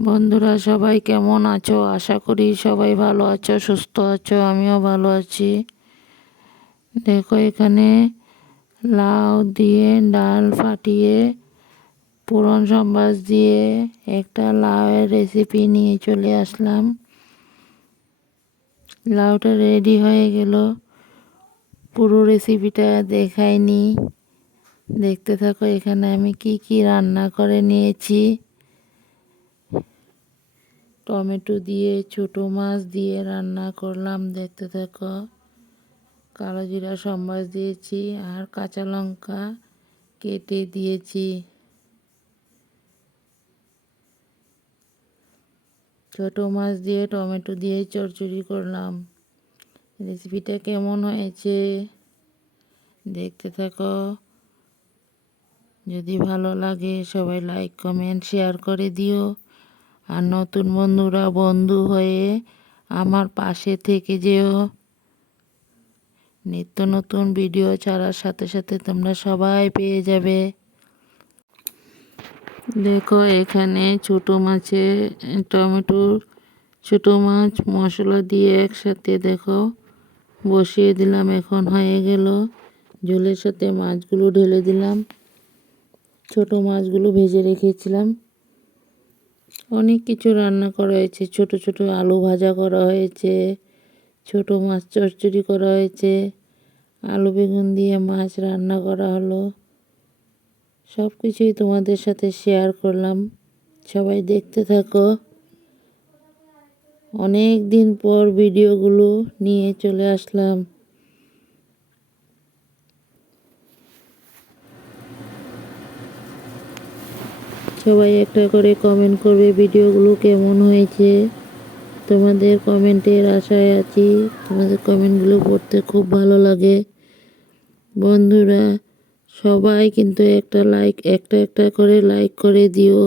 বন্ধুরা, সবাই কেমন আছো? আশা করি সবাই ভালো আছো, সুস্থ আছো, আমিও ভালো আছি। দেখো এখানে লাউ দিয়ে ডাল ফাটিয়ে, পুরন সম্বাস দিয়ে একটা লাউয়ের রেসিপি নিয়ে চলে আসলাম। লাউটা রেডি হয়ে গেল। পুরো রেসিপিটা দেখাইনি। দেখতে থাকো এখানে আমি কি কি রান্না করে নিয়েছি। টমেটো দিয়ে, ছোটো মাছ দিয়ে রান্না করলাম। দেখতে থাকো, কালো জিরা সম্বাস দিয়েছি আর কাঁচা লঙ্কা কেটে দিয়েছি। ছোটো মাছ দিয়ে টমেটো দিয়ে চড়চড়ি করলাম। রেসিপিটা কেমন হয়েছে? দেখতে থাকো। যদি ভালো লাগে সবাই লাইক, কমেন্ট, শেয়ার করে দিও। আর নতুন বন্ধুরা বন্ধু হয়ে আমার পাশে থেকে যেও। নিত্য নতুন ভিডিও ছাড়ার সাথে সাথে তোমরা সবাই পেয়ে যাবে। দেখো এখানে ছোটো মাছে টমেটো, ছোটো মাছ, মশলা দিয়ে একসাথে দেখো বসিয়ে দিলাম, এখন হয়ে গেল। ঝোলের সাথে মাছগুলো ঢেলে দিলাম। ছোট মাছগুলো ভেজে রেখেছিলাম। অনেক কিছু রান্না করা হয়েছে। ছোট ছোট আলু ভাজা করা হয়েছে। ছোট মাছ চচ্চড়ি করা হয়েছে। আলু বেগুন দিয়ে মাছ রান্না করা হলো। সব কিছুই তোমাদের সাথে শেয়ার করলাম। সবাই দেখতে থাকো। অনেক দিন পর ভিডিওগুলো নিয়ে চলে আসলাম। সবাই একটা করে কমেন্ট করবে ভিডিওগুলো কেমন হয়েছে। তোমাদের কমেন্টের আশায় আছি। তোমাদের কমেন্টগুলো পড়তে খুব ভালো লাগে। বন্ধুরা, সবাই কিন্তু একটা লাইক একটা একটা করে লাইক করে দিও।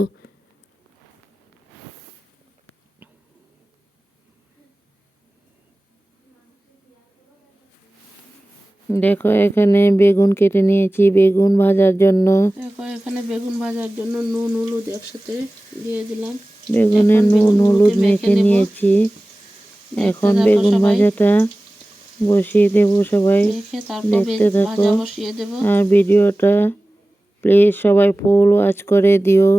দেখো এখানে বেগুন কেটে নিয়েছি বেগুন ভাজার জন্য। দেখো এখানে বেগুন ভাজার জন্য নুন হলুদ একসাথে দিয়ে দিলাম। বেগুনে নুন হলুদ মেখে নিয়েছি। এখন বেগুন ভাজাটা বসিয়ে দেব সবাই। দেখতে থাকো। আর ভিডিওটা প্লিজ সবাই ফুল ওয়াচ করে দিও।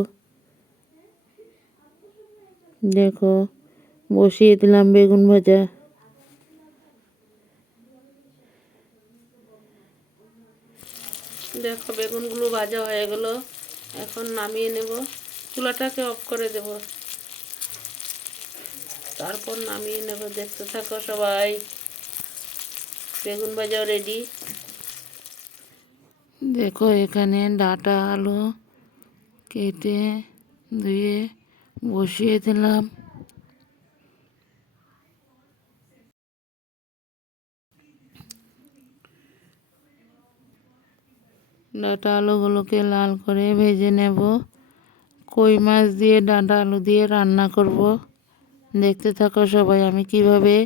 দেখো বসিয়ে দিলাম বেগুন ভাজা। দেখো, বেগুনগুলো ভাজা হয়ে গেল। এখন নামিয়ে নেব। চুলাটাকে অফ করে দেব। তারপর নামিয়ে নেব। দেখতে থাকো সবাই। বেগুন ভাজাও রেডি দেখো, এখানে ডাটা আলু কেটে ধুয়ে বসিয়ে দিলাম। ডাটা আলুগুলোকে লাল করে ভেজে নেব। কই মাছ দিয়ে ডাঁটা আলু দিয়ে রান্না করব। দেখতে থাকো সবাই আমি কীভাবে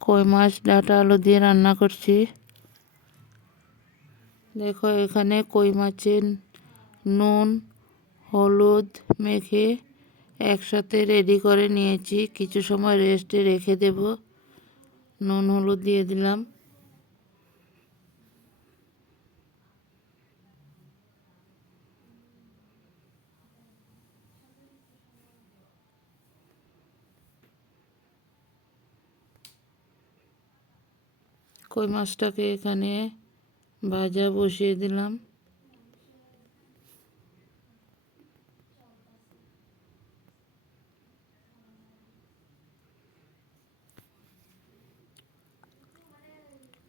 কই মাছ ডাঁটা আলু দিয়ে রান্না করছি। দেখো এখানে কই মাছের নুন, হলুদ, মেখে একসাথে রেডি করে নিয়েছি। কিছু সময় রেস্টে রেখে দেব। নুন, হলুদ দিয়ে দিলাম। কই মাছটাকে এখানে ভাজা বসিয়ে দিলাম।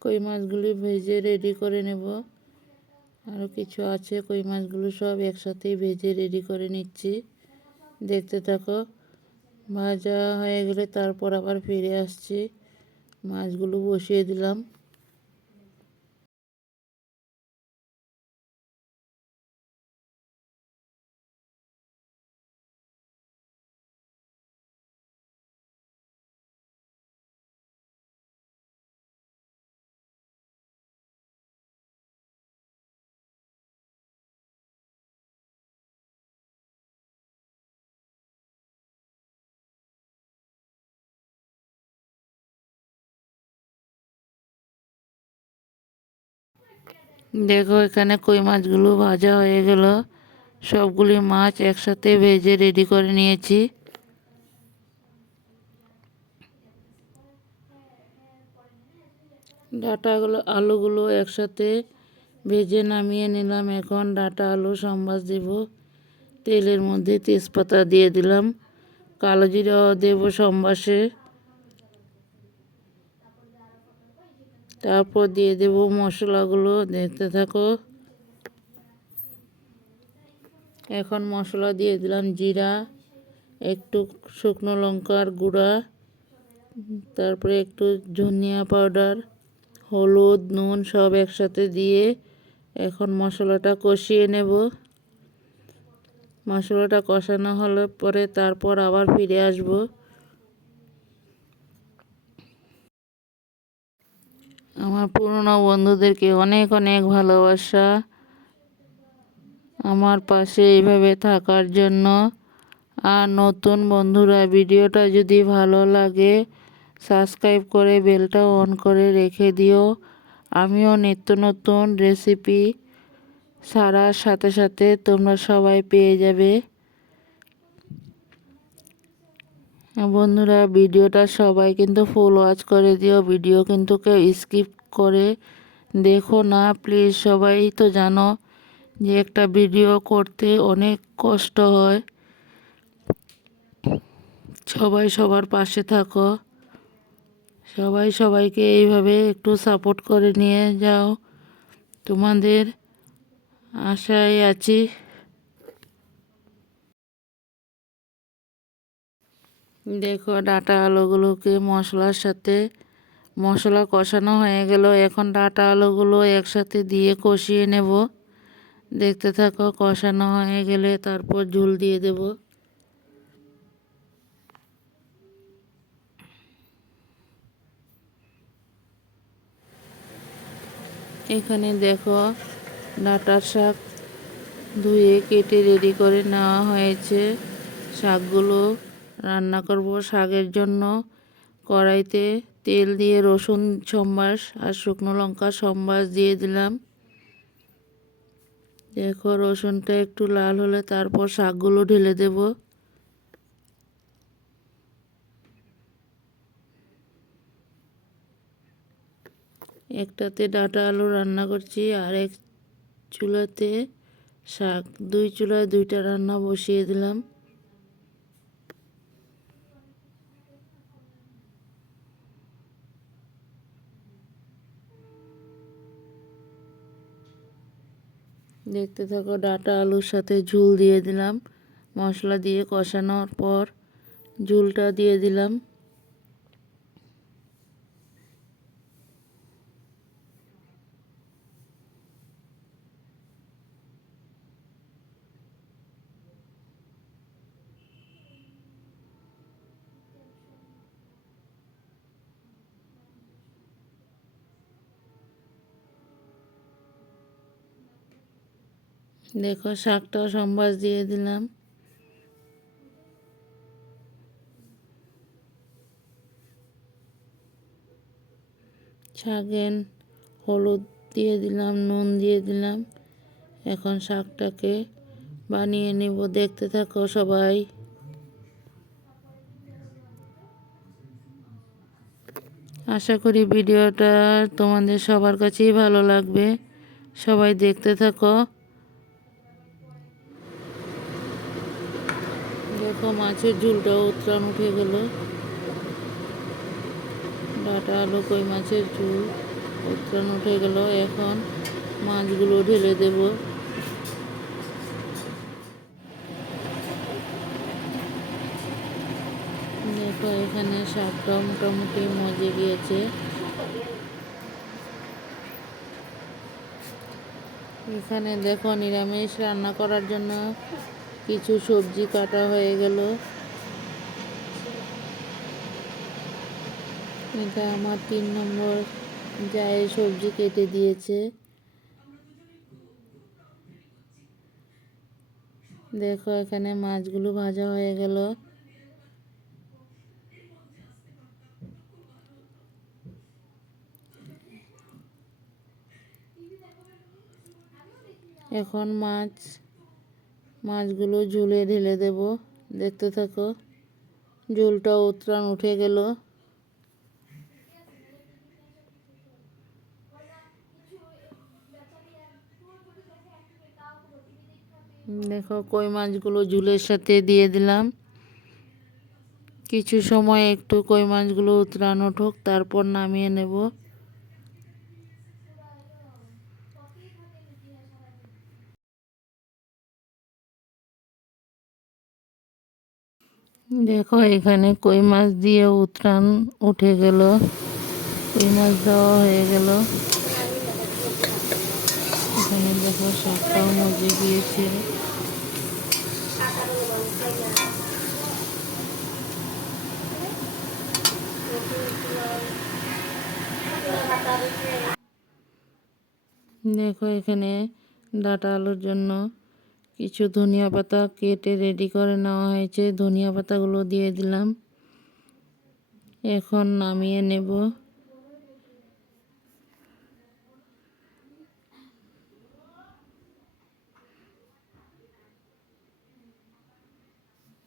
কই মাছগুলি ভেজে রেডি করে নেব। আরও কিছু আছে, কই মাছগুলো সব একসাথেই ভেজে রেডি করে নিচ্ছি। দেখতে থাকো, ভাজা হয়ে গেলে তারপর আবার ফিরে আসছি। মাছগুলো বসিয়ে দিলাম। দেখো, এখানে কই মাছগুলো ভাজা হয়ে গেল। সবগুলি মাছ একসাথে ভেজে রেডি করে নিয়েছি। ডাটাগুলো, আলুগুলো একসাথে ভেজে নামিয়ে নিলাম। এখন ডাটা, আলু, সম্বাস দেব। তেলের মধ্যে তেজপাতা দিয়ে দিলাম। কালো জিরাও দেবো সম্বাসে। তারপর দিয়ে দেব মশলাগুলো, দেখতে থাকো। এখন মশলা দিয়ে দিলাম জিরা, একটু শুকনো লঙ্কার গুঁড়া, তারপরে একটু ধনিয়া পাউডার, হলুদ, নুন সব একসাথে দিয়ে এখন মশলাটা কষিয়ে নেব। মশলাটা কষানো হলে পরে তারপর আবার ফিরে আসব। আমার পুরনো বন্ধুদেরকে অনেক অনেক ভালোবাসা। আমার পাশে এইভাবে থাকার জন্য। আর নতুন বন্ধুরা, ভিডিওটা যদি ভালো লাগে, সাবস্ক্রাইব করে বেলটা অন করে রেখে দিও। আমিও নিত্য নতুন রেসিপি সারার সাথে সাথে তোমরা সবাই পেয়ে যাবে। বন্ধুরা, ভিডিওটা সবাই কিন্তু ফুল ওয়াচ করে দিও। ভিডিও কিন্তু কেউ স্কিপ করে দেখো না। প্লিজ সবাই তো জানো যে একটা ভিডিও করতে অনেক কষ্ট হয়। সবাই সবার পাশে থাকো। সবাই সবাইকে এইভাবে একটু সাপোর্ট করে নিয়ে যাও। তোমাদের আশায় আছি। দেখো ডাটা আলুগুলোকে মশলার সাথে মশলা কষানো হয়ে গেল। এখন ডাটা আলুগুলো একসাথে দিয়ে কষিয়ে নেব। দেখতে থাকো, কষানো হয়ে গেলে তারপর ঝুল দিয়ে দেব। এখানে দেখো, ডাটার শাক ধুয়ে কেটে রেডি করে নেওয়া হয়েছে। শাকগুলো রান্না করব শাকের জন্য। কড়াইতে তেল দিয়ে রসুন, সম্বাস আর শুকনো লঙ্কা, সম্বাস দিয়ে দিলাম। দেখো রসুনটা একটু লাল হলে তারপর শাকগুলো ঢেলে দেব। একটাতে ডাটা আলু রান্না করছি, আর এক চুলাতে শাক। দুই চুলায় দুইটা রান্না বসিয়ে দিলাম। দেখতে থাকো, ডাটা আলুর সাথে ঝুল দিয়ে দিলাম। মশলা দিয়ে কষানোর পর ঝুলটা দিয়ে দিলাম। দেখো, শাকটাও সম্বাস দিয়ে দিলাম। শাকের হলুদ দিয়ে দিলাম, নুন দিয়ে দিলাম। এখন শাকটাকে বানিয়ে নেব। দেখতে থাকো সবাই। আশা করি ভিডিওটা তোমাদের সবার কাছেই ভালো লাগবে। সবাই দেখতে থাকো। দেখো মাছের ঝুলটাও উত্তরাণ উঠে গেল। ডাটা আলু, কই মাছের ঝুল উত্তরাণ উঠে গেল। এখন মাছগুলো ঢেলে দেব। দেখো, এখানে শাকটা মোটামুটি মজে গিয়েছে। এখানে দেখো, নিরামিষ রান্না করার জন্য কিছু সবজি কাটা হয়ে গেল। এটা আমার তিন নম্বর যায় সবজি কেটে দিয়েছে। দেখো, এখানে মাছগুলো ভাজা হয়ে গেল। এখন মাছ মাছগুলো ঝুলে ঢেলে দেব। দেখতে থাকো, ঝোলটা উতরান উঠে গেল। দেখো, কই মাছগুলো ঝুলের সাথে দিয়ে দিলাম। কিছু সময় একটু কই মাছগুলো উতরান উঠুক, তারপর নামিয়ে নেব। দেখো, এখানে কই মাছ দিয়ে উতরান উঠে গেল। কই মাছ দেওয়া হয়ে গেল। এখানে দেখো, শাকটাও মজে গিয়েছে। দেখো, এখানে ডাটা আলুর জন্য কিছু ধনিয়া পাতা কেটে রেডি করে নেওয়া হয়েছে। ধনিয়া পাতাগুলো দিয়ে দিলাম। এখন নামিয়ে নেব।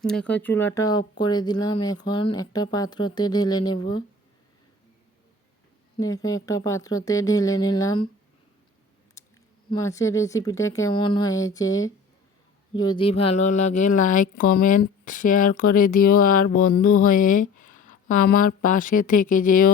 দেখো চুলাটা অফ করে দিলাম। এখন একটা পাত্রতে ঢেলে নেব। দেখো একটা পাত্রতে ঢেলে নিলাম। মাছের রেসিপিটা কেমন হয়েছে? যদি ভালো লাগে লাইক কমেন্ট শেয়ার করে দিও। আর বন্ধু হয়ে আমার পাশে থেকে যেও।